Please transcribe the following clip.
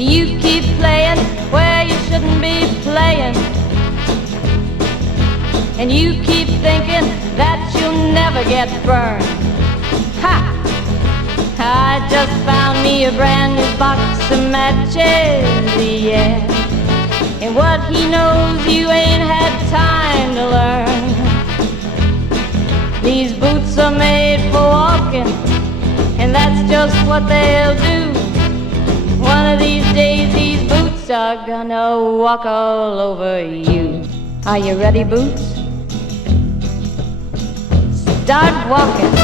You keep playing where you shouldn't be playing, and you keep thinking that you'll never get burned. Ha! I just found me a brand new box of matches, yeah. And what he knows you ain't had time to learn. These boots are made for walking, and that's just what they'll do. One of these days these boots are gonna walk all over you. Are you ready, Boots? Start walking.